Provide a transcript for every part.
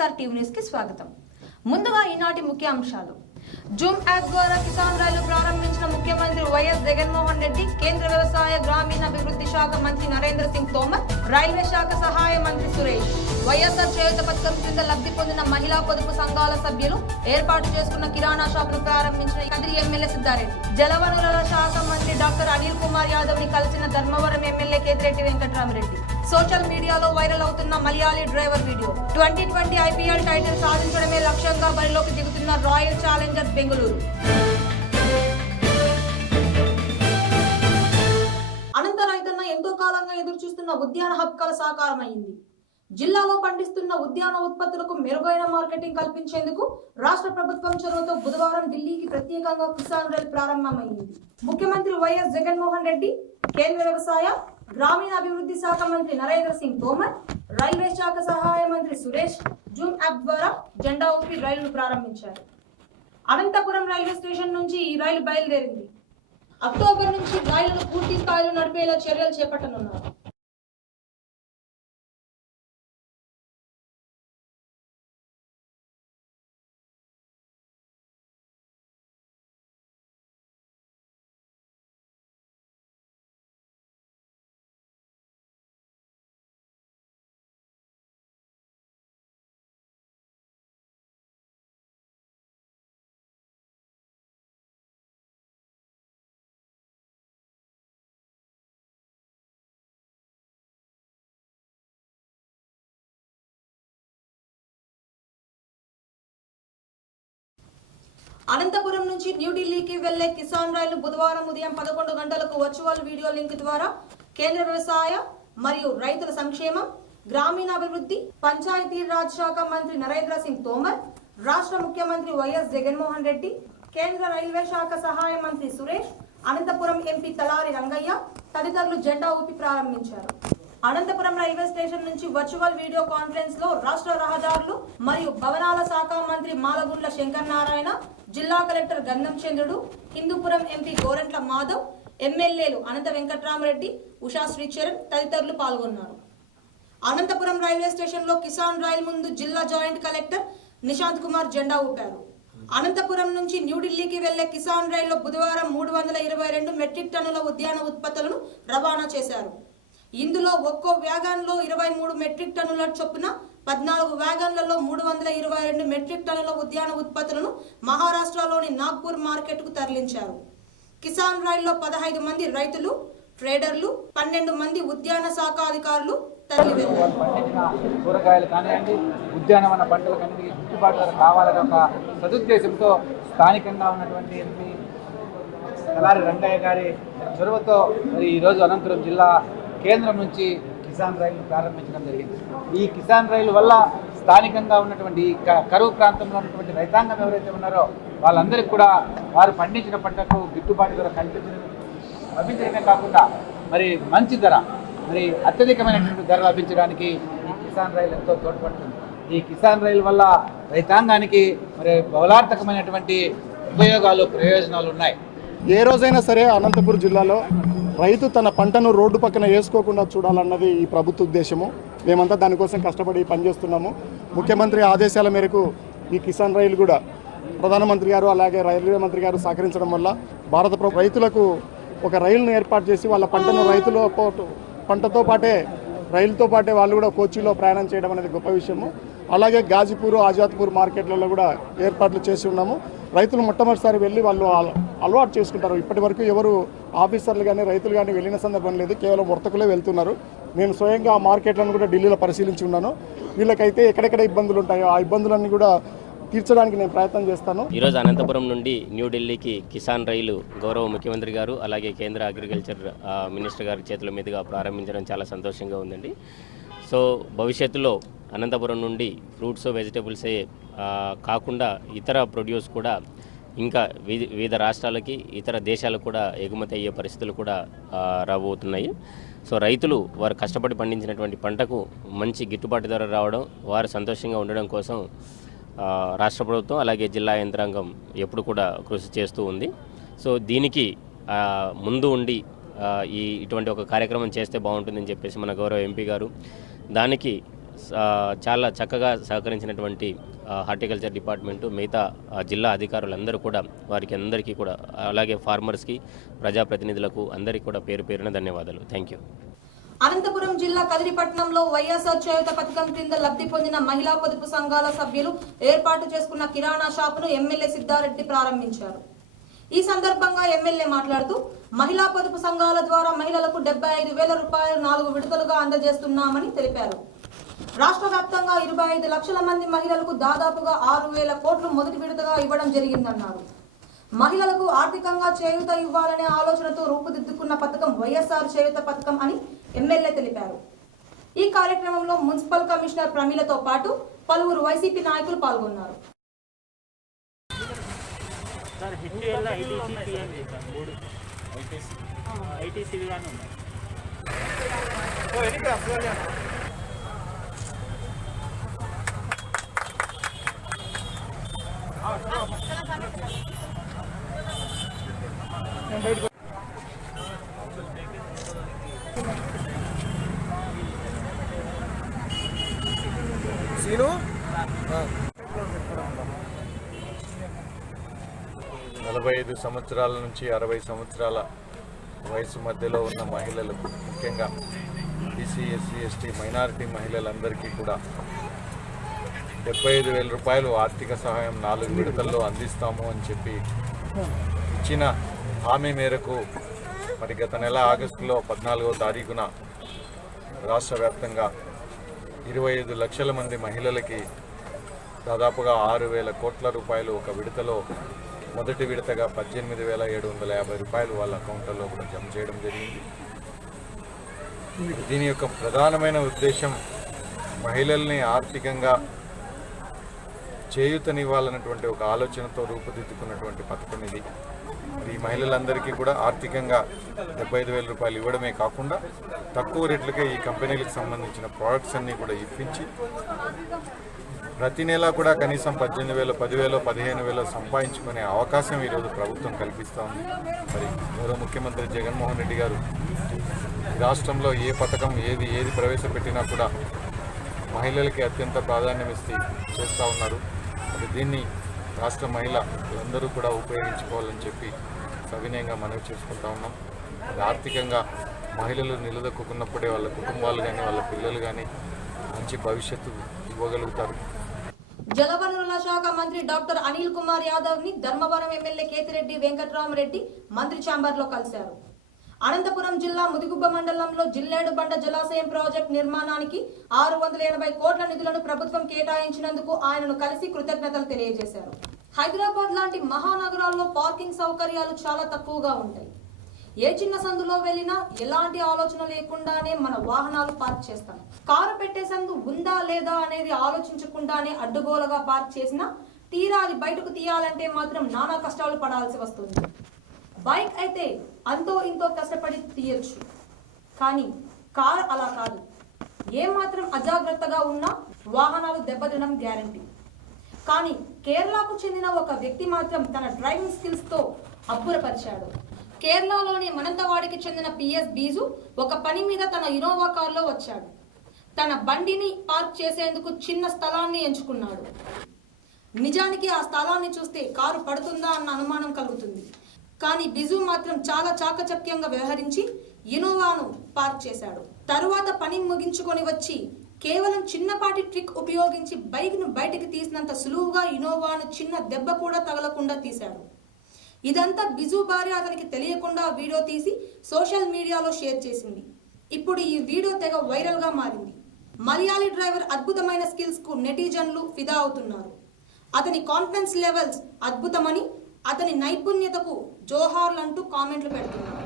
YSR TV news కి స్వాగతం. ముందుగా ఈనాటి ముఖ్యాంశాలు. జూమ్ యాప్ ద్వారా కిసాన్ రైలు ప్రారంభించిన ముఖ్యమంత్రి వైఎస్ జగన్మోహన్ రెడ్డి, కేంద్ర వ్యవసాయ గ్రామీణాభివృద్ధి శాఖ మంత్రి నరేంద్ర సింగ్ తోమర్, రైల్వే శాఖ సహాయ మంత్రి సురేష్. వైఎస్ఆర్ చేయూత పథకం కింద లబ్ధి పొందిన మహిళా పొదుపు సంఘాల సభ్యులు ఏర్పాటు చేసుకున్న కిరాణా షాపును ప్రారంభించిన కదిరి ఎమ్మెల్యే సిద్ధారెడ్డి. జలవనరుల శాఖ మంత్రి డాక్టర్ అనిల్ కుమార్ యాదవ్ ని కలిసిన ధర్మవరం ఎమ్మెల్యే కేతిరెడ్డి వెంకట్రామరెడ్డి. సోషల్ మీడియాలో వైరల్ అవుతున్న Malayali driver video. 2020 IPL title సాధించడమే లక్ష్యంగా బరిలోకి దిగుతున్న రాయల్ ఛాలెంజర్స్ బెంగళూరు. అనంత రైతన్న ఎంతో కాలంగా ఎదురుచూస్తున్న ఉద్యాన హబ్ కల సాకారమైంది. జిల్లాలో పండిస్తున్న ఉద్యాన ఉత్పత్తులకు మెరుగైన మార్కెటింగ్ కల్పించేందుకు రాష్ట్ర ప్రభుత్వం చొరవతో బుధవారం ఢిల్లీకి ప్రత్యేకంగా కిసాన్ రైల్ ప్రారంభమైంది. ముఖ్యమంత్రి వైఎస్ జగన్మోహన్ రెడ్డి, కేంద్ర వ్యవసాయ గ్రామీణాభివృద్ధి శాఖ మంత్రి నరేంద్ర సింగ్ తోమర్, రైల్వే శాఖ సహాయ మంత్రి సురేష్ జూమ్ యాప్ ద్వారా జెండా ఊపి రైలును ప్రారంభించారు. అనంతపురం రైల్వే స్టేషన్ నుంచి ఈ రైలు బయలుదేరింది. అక్టోబర్ నుంచి రైలును పూర్తి స్థాయిలో నడిపేలా చర్యలు చేపట్టనున్నారు. అనంతపురం నుంచి న్యూఢిల్లీకి వెళ్లే కిసాన్ రైలు బుధవారం ఉదయం 11 గంటలకు వర్చువల్ వీడియో లింక్ ద్వారా కేంద్ర వ్యవసాయ మరియు రైతుల సంక్షేమం, గ్రామీణాభివృద్ధి, పంచాయతీరాజ్ శాఖ మంత్రి నరేంద్ర సింగ్ తోమర్, రాష్ట్ర ముఖ్యమంత్రి వైఎస్ జగన్మోహన్ రెడ్డి, కేంద్ర రైల్వే శాఖ సహాయ మంత్రి సురేష్, అనంతపురం ఎంపీ తలారి రంగయ్య తదితరులు జెండా ఊపి ప్రారంభించారు. అనంతపురం రైల్వే స్టేషన్ నుంచి వర్చువల్ వీడియో కాన్ఫరెన్స్ లో రాష్ట్ర రహదారులు మరియు భవనాల శాఖ మంత్రి మాలగుండ్ల శంకర్ నారాయణ, జిల్లా కలెక్టర్ గంధం చంద్రుడు, హిందూపురం ఎంపీ గోరంట్ల మాధవ్, ఎమ్మెల్యేలు అనంత వెంకట్రామరెడ్డి, ఉషా శ్రీచరణ్ తదితరులు పాల్గొన్నారు. అనంతపురం రైల్వే స్టేషన్ లో కిసాన్ రైల్ ముందు జిల్లా జాయింట్ కలెక్టర్ నిశాంత్ కుమార్ జెండా ఊపారు. అనంతపురం నుంచి న్యూఢిల్లీకి వెళ్లే కిసాన్ రైల్లో బుధవారం 322 మెట్రిక్ టన్నుల ఉద్యాన ఉత్పత్తులను రవాణా చేశారు. ఇందులో ఒక్కో వ్యాగన్లో 23 మెట్రిక్ టన్నుల చొప్పున 14 వ్యాగన్లలో 322 మెట్రిక్ టన్నుల ఉద్యాన ఉత్పత్తులను మహారాష్ట్రలోని నాగ్పూర్ మార్కెట్కు తరలించారు. కిసాన్ రైల్లో 15 మంది రైతులు, ట్రేడర్లు, 12 మంది ఉద్యాన శాఖ అధికారులు తరలి వెళ్లారు. కూరగాయలు కానివ్వండి, ఉద్యానవన పంటలకన్నీ గిట్టుబాటు ధర కావాలనే ఒక సదుద్దేశంతో స్థానికంగా ఉన్నటువంటి ఎంపీ తలారి రంగయ్య గారి చొరవతో మరి ఈరోజు అనంతపురం జిల్లా కేంద్రం నుంచి కిసాన్ రైలు ప్రారంభించడం జరిగింది. ఈ కిసాన్ రైలు వల్ల స్థానికంగా ఉన్నటువంటి కరువు ప్రాంతంలో ఉన్నటువంటి రైతాంగం ఎవరైతే ఉన్నారో వాళ్ళందరికీ కూడా వారు పండించిన పంటకు గిట్టుబాటు ధర లభించడమే కాకుండా మరి మంచి ధర, మరి అత్యధికమైనటువంటి ధర లభించడానికి ఈ కిసాన్ రైలు ఎంతో తోడ్పడుతుంది. ఈ కిసాన్ రైలు వల్ల రైతాంగానికి మరి బహుళార్థకమైనటువంటి ఉపయోగాలు, ప్రయోజనాలు ఉన్నాయి. ఏ రోజైనా సరే అనంతపురం జిల్లాలో రైతు తన పంటను రోడ్డు పక్కన వేసుకోకుండా చూడాలన్నది ఈ ప్రభుత్వ ఉద్దేశము. మేమంతా దానికోసం కష్టపడి పనిచేస్తున్నాము. ముఖ్యమంత్రి ఆదేశాల మేరకు ఈ కిసాన్ రైలు కూడా ప్రధానమంత్రి గారు అలాగే రైల్వే మంత్రి గారు సహకరించడం వల్ల భారత రైతులకు ఒక రైలును ఏర్పాటు చేసి వాళ్ళ పంటను పంటతో పాటే రైలుతో పాటే వాళ్ళు కూడా కోచిలో ప్రయాణం చేయడం అనేది గొప్ప విషయము. అలాగే గాజీపూర్, ఆజాద్పూర్ మార్కెట్లలో కూడా ఏర్పాట్లు చేసి ఉన్నాము. రైతులు మొట్టమొదటిసారి వెళ్ళి వాళ్ళు అలవాటు చేసుకుంటారు. ఇప్పటి వరకు ఎవరు ఆఫీసర్లు కానీ రైతులు కానీ వెళ్ళిన సందర్భం లేదు, కేవలం వర్తకులే వెళ్తున్నారు. నేను స్వయంగా ఆ మార్కెట్లను కూడా ఢిల్లీలో పరిశీలించి ఉన్నాను. వీళ్ళకైతే ఎక్కడెక్కడ ఇబ్బందులు ఉంటాయో ఆ ఇబ్బందులన్నీ కూడా తీర్చడానికి నేను ప్రయత్నం చేస్తాను. ఈరోజు అనంతపురం నుండి న్యూఢిల్లీకి కిసాన్ రైలు గౌరవ ముఖ్యమంత్రి గారు అలాగే కేంద్ర అగ్రికల్చర్ మినిస్టర్ గారి చేతుల మీదుగా ప్రారంభించడం చాలా సంతోషంగా ఉందండి. సో భవిష్యత్తులో అనంతపురం నుండి ఫ్రూట్స్, వెజిటబుల్సే కాకుండా ఇతర ప్రొడ్యూస్ కూడా ఇంకా వివిధ రాష్ట్రాలకి, ఇతర దేశాలకు కూడా ఎగుమతి అయ్యే పరిస్థితులు కూడా రాబోతున్నాయి. సో రైతులు వారు కష్టపడి పండించినటువంటి పంటకు మంచి గిట్టుబాటు ధర రావడం, వారు సంతోషంగా ఉండడం కోసం రాష్ట్ర ప్రభుత్వం అలాగే జిల్లా యంత్రాంగం ఎప్పుడు కూడా కృషి చేస్తూ ఉంది. సో దీనికి ముందు ఉండి ఇటువంటి ఒక కార్యక్రమం చేస్తే బాగుంటుందని చెప్పేసి మన గౌరవ ఎంపీ గారు దానికి చాలా చక్కగా సహకరించినటువంటి హార్టికల్చర్ డిపార్ట్మెంటు, మిగతా జిల్లా అధికారులందరూ కూడా వారికి అందరికీ కూడా, అలాగే ఫార్మర్స్కి, ప్రజాప్రతినిధులకు అందరికీ కూడా పేరు పేరున ధన్యవాదాలు. Thank you. అనంతపురం జిల్లా కదిరిపట్నంలో వైఎస్ఆర్ చేయూత పథకం కింద లబ్ధి పొందిన మహిళా పొదుపు సంఘాల సభ్యులు ఏర్పాటు చేసుకున్న కిరాణా షాపును ఎమ్మెల్యే సిద్ధారెడ్డి ప్రారంభించారు. ఈ సందర్భంగా ఎమ్మెల్యే మాట్లాడుతూ మహిళా పొదుపు సంఘాల ద్వారా మహిళలకు 75,000 రూపాయలు 4 విడతలుగా అందజేస్తున్నామని తెలిపారు. రాష్ట్ర వ్యాప్తంగా 25 లక్షల మంది మహిళలకు దాదాపుగా 6,000 కోట్లు మొదటి విడతగా ఇవ్వడం జరిగిందన్నారు. మహిళలకు ఆర్థికంగా చేయూత ఇవ్వాలనే ఆలోచనతో రూపుదిద్దుకున్న పథకం వైఎస్ఆర్ చేయూత పథకం అని ఎమ్మెల్యే తెలిపారు. ఈ కార్యక్రమంలో మున్సిపల్ కమిషనర్ ప్రమీలతో పాటు పలువురు వైసీపీ నాయకులు పాల్గొన్నారు. సీను 45 సంవత్సరాల నుంచి 60 సంవత్సరాల వయసు మధ్యలో ఉన్న మహిళలకు, ముఖ్యంగా బీసీ, ఎస్సీ, ఎస్టీ, మైనారిటీ మహిళలందరికీ కూడా 75,000 రూపాయలు ఆర్థిక సహాయం 4 విడతల్లో అందిస్తాము అని చెప్పి ఇచ్చిన హామీ మేరకు మరి గత నెల ఆగస్టులో 14వ తారీఖున రాష్ట్ర వ్యాప్తంగా 25 లక్షల మంది మహిళలకి దాదాపుగా 6,000 కోట్ల రూపాయలు ఒక విడతలో మొదటి విడతగా 18,750 రూపాయలు వాళ్ళ అకౌంట్లలో కూడా జమ చేయడం జరిగింది. దీని యొక్క ప్రధానమైన ఉద్దేశం మహిళల్ని ఆర్థికంగా చేయూతనివ్వాలన్నటువంటి ఒక ఆలోచనతో రూపుదిద్దుకున్నటువంటి పథకం ఇది. ఈ మహిళలందరికీ కూడా ఆర్థికంగా 75,000 రూపాయలు ఇవ్వడమే కాకుండా తక్కువ రేట్లకే ఈ కంపెనీలకు సంబంధించిన ప్రోడక్ట్స్ అన్నీ కూడా ఇప్పించి ప్రతి నెల కూడా కనీసం 18,000, 10,000, 15,000 సంపాదించుకునే అవకాశం ఈరోజు ప్రభుత్వం కల్పిస్తూ ఉంది. మరి గౌరవ ముఖ్యమంత్రి జగన్మోహన్ రెడ్డి గారు రాష్ట్రంలో ఏ పథకం ఏది ప్రవేశపెట్టినా కూడా మహిళలకి అత్యంత ప్రాధాన్యం ఇస్తూ చేస్తూ ఉన్నారు. మరి దీన్ని రాష్ట్ర మహిళలందరూ కూడా ఉపయోగించుకోవాలని చెప్పి సవినయంగా మనవి చేసుకుంటా ఉన్నాం. అది ఆర్థికంగా మహిళలు నిలదొక్కున్నప్పుడే వాళ్ళ కుటుంబాలు కానీ వాళ్ళ పిల్లలు కానీ మంచి భవిష్యత్తు ఇవ్వగలుగుతారు. జలవనరుల శాఖ మంత్రి డాక్టర్ అనిల్ కుమార్ యాదవ్ ని ధర్మవరం ఎమ్మెల్యే కేతిరెడ్డి వెంకట్రామరెడ్డి మంత్రి ఛాంబర్లో కలిశారు. అనంతపురం జిల్లా ముదిగుబ్బ మండలంలో జిల్లేడు బండ జలాశయం ప్రాజెక్టు నిర్మాణానికి 680 కోట్ల నిధులను ప్రభుత్వం కేటాయించినందుకు ఆయనను కలిసి కృతజ్ఞతలు తెలియజేశారు. హైదరాబాద్ లాంటి మహానగరాల్లో పార్కింగ్ సౌకర్యాలు చాలా తక్కువగా ఉంటాయి. ఏ చిన్న సందులో వెళ్ళినా ఎలాంటి ఆలోచన లేకుండానే మన వాహనాలు పార్క్ చేస్తాం. కారు పెట్టే సందు ఉందా లేదా అనేది ఆలోచించకుండానే అడ్డుగోలుగా పార్క్ చేసినా తీరా అది బయటకు తీయాలంటే మాత్రం నానా కష్టాలు పడాల్సి వస్తుంది. బైక్ అయితే అంతో ఇంతో కష్టపడి తీయచ్చు, కానీ కార్ అలా కాదు. ఏమాత్రం అజాగ్రత్తగా ఉన్నా వాహనాలు దెబ్బతినడం గ్యారంటీ. కానీ కేరళకు చెందిన ఒక వ్యక్తి మాత్రం తన డ్రైవింగ్ స్కిల్స్తో అబ్బురపరిచాడు. కేరళలోని మనంతవాడికి చెందిన పిఎస్ బీజు ఒక పని మీద తన ఇనోవా కారులో వచ్చాడు. తన బండిని పార్క్ చేసేందుకు చిన్న స్థలాన్ని ఎంచుకున్నాడు. నిజానికి ఆ స్థలాన్ని చూస్తే కారు పడుతుందా అన్న అనుమానం కలుగుతుంది. కానీ బిజు మాత్రం చాలా చాకచక్యంగా వ్యవహరించి ఇనోవాను పార్క్ చేశాడు. తరువాత పని ముగించుకొని వచ్చి కేవలం చిన్నపాటి ట్రిక్ ఉపయోగించి బైక్ను బయటికి తీసినంత సులువుగా ఇనోవాను చిన్న దెబ్బ కూడా తగలకుండా తీశాడు. ఇదంతా బిజు భార్య అతనికి తెలియకుండా వీడియో తీసి సోషల్ మీడియాలో షేర్ చేసింది. ఇప్పుడు ఈ వీడియో తెగ వైరల్గా మారింది. మలయాళీ డ్రైవర్ అద్భుతమైన స్కిల్స్కు నెటిజన్లు ఫిదా అవుతున్నారు. అతని కాన్ఫిడెన్స్ లెవెల్స్ అద్భుతమని, అతని నైపుణ్యతకు జోహార్లు అంటూ కామెంట్లు పెడుతున్నారు.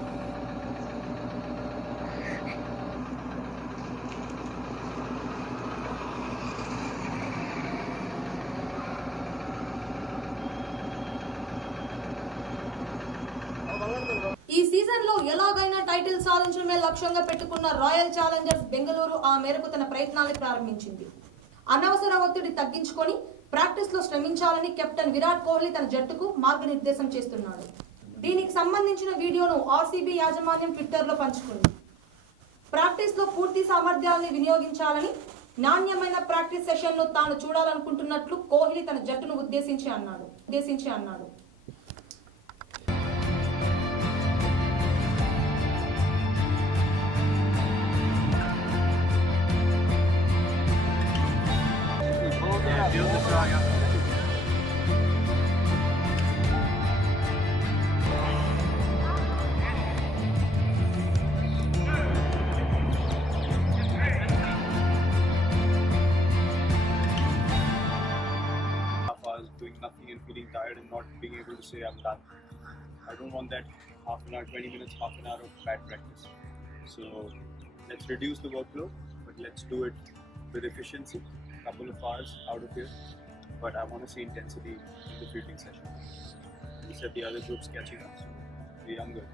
ఈ సీజన్ లో ఎలాగైనా టైటిల్ సాధించడమే లక్ష్యంగా పెట్టుకున్న రాయల్ ఛాలెంజర్స్ బెంగళూరు ఆ మేరకు తన ప్రయత్నాన్ని ప్రారంభించింది. అనవసర ఒత్తిడి తగ్గించుకొని ప్రాక్టీస్ లో శ్రమించాలని కెప్టెన్ విరాట్ కోహ్లీ తన జట్టుకు మార్గనిర్దేశం చేస్తున్నాడు. దీనికి సంబంధించిన వీడియోను ఆర్సీబీ యాజమాన్యం ట్విట్టర్ లో పంచుకుంది. ప్రాక్టీస్ లో పూర్తి సామర్థ్యాన్ని వినియోగించాలని, నాణ్యమైన ప్రాక్టీస్ సెషన్ను తాను చూడాలనుకుంటున్నట్లు కోహ్లీ తన జట్టును ఉద్దేశించి అన్నాడు. hours doing nothing and feeling tired and not being able to say I'm done. I don't want that half an hour, 20 minutes, half an hour of bad practice. So let's reduce the workload, but let's do it with efficiency. Couple of hours out of here, but I want to see intensity in the fielding session. You said the other group's catching up, so I'm good.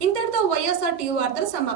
ఇంతటితో YSR TV వార్తలు సమాప్తం.